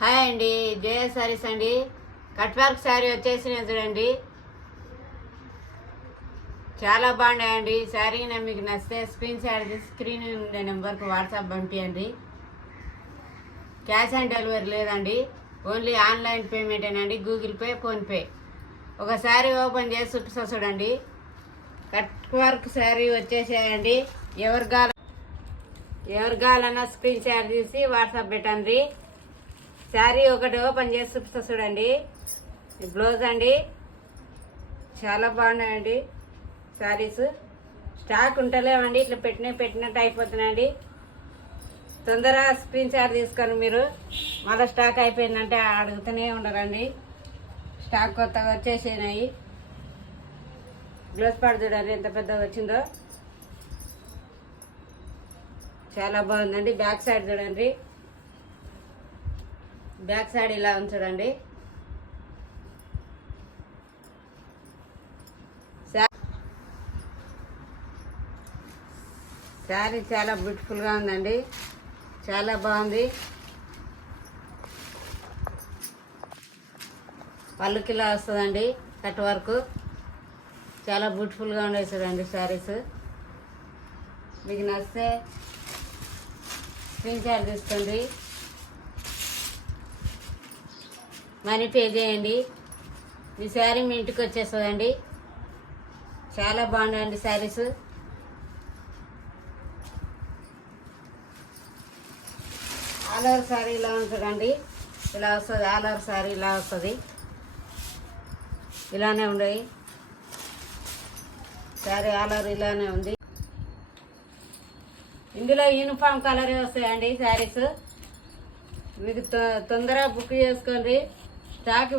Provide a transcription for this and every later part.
Hi అండి, జయ సారీస్ అండి. Cut work sari వచ్చేసినాయి చూడండి, చాలా బాగున్నాయండి. శారీ మీకు నచ్చితే స్క్రీన్ షాట్ చేసి స్క్రీన్ ఉండే నెంబర్కి వాట్సాప్ పంపించండి. క్యాష్ ఆన్ డెలివరీ లేదండి, ఓన్లీ ఆన్లైన్ పేమెంటేనండి, గూగుల్ పే, ఫోన్పే. ఒక శారీ ఓపెన్ చేసి చూపిస్తా చూడండి. కట్ వర్క్ శారీ వచ్చేసేయండి. ఎవరు కావాలన్నా స్క్రీన్ షాట్ తీసి వాట్సాప్ పెట్టండి. శారీ ఒకటి ఓపెన్ చేసి చూపిస్తా చూడండి. బ్లౌజ్ అండి, చాలా బాగున్నాయండి శారీస్. స్టాక్ ఉంటలేవండి, ఇట్లా పెట్టినట్టు అయిపోతున్నాయండి. తొందరగా స్క్రీన్ షాట్ తీసుకొని మీరు మళ్ళీ స్టాక్ అయిపోయిందంటే అడుగుతూనే ఉండరండి. స్టాక్ కొత్తగా వచ్చేసినాయి. బ్లౌజ్ పాడు చూడండి ఎంత పెద్దగా వచ్చిందో, చాలా బాగుందండి. బ్యాక్ సైడ్ చూడండి, బ్యాక్ సైడ్ ఇలా ఉంది చూడండి. శారీ చాలా బ్యూటిఫుల్గా ఉందండి, చాలా బాగుంది. పళ్ళుకి ఇలా వస్తుందండి కట్ వర్క్, చాలా బ్యూటిఫుల్గా ఉండేది చూడండి శారీస్. మీకు నచ్చితే స్క్రీన్ షాట్ తీసుకోండి, మనీ పే చేయండి. మీ శారీ మీ ఇంటికి వచ్చేస్తుందండి. చాలా బాగున్నాయండి శారీస్. ఆల్ ఓవర్ శారీ ఇలా ఉంటుందండి, ఇలా వస్తుంది. ఆల్ ఓవర్ శారీ ఇలా వస్తుంది, ఇలానే ఉండయి. శారీ ఆల్ ఓవర్ ఇలానే ఉంది. ఇందులో యూనిఫామ్ కలరే వస్తాయండి శారీస్. మీకు తొందరగా బుక్ చేసుకోండి. స్టాక్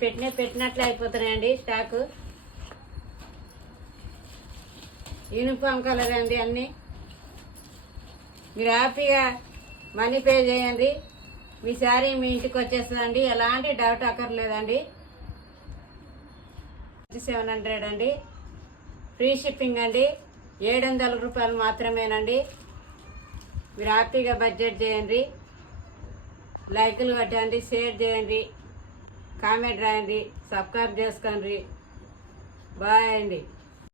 పెట్టినట్లు అయిపోతున్నాయండి స్టాక్. యూనిఫామ్ కలర్ అండి అన్నీ. మీరు హ్యాపీగా మనీ పే చేయండి, మీ శారీ మీ ఇంటికి వచ్చేస్తుందండి. ఎలాంటి డౌట్ అక్కర్లేదండి. 700 అండి, ఫ్రీ షిప్పింగ్ అండి. 700 రూపాయలు మాత్రమేనండి. మీరు హ్యాపీగా బడ్జెట్ చేయండి. లైకులు కొట్టండి, షేర్ చేయండి, కామెంట్ రాయండి, సబ్స్క్రైబ్ చేసుకోండి. బాయ్ అండి.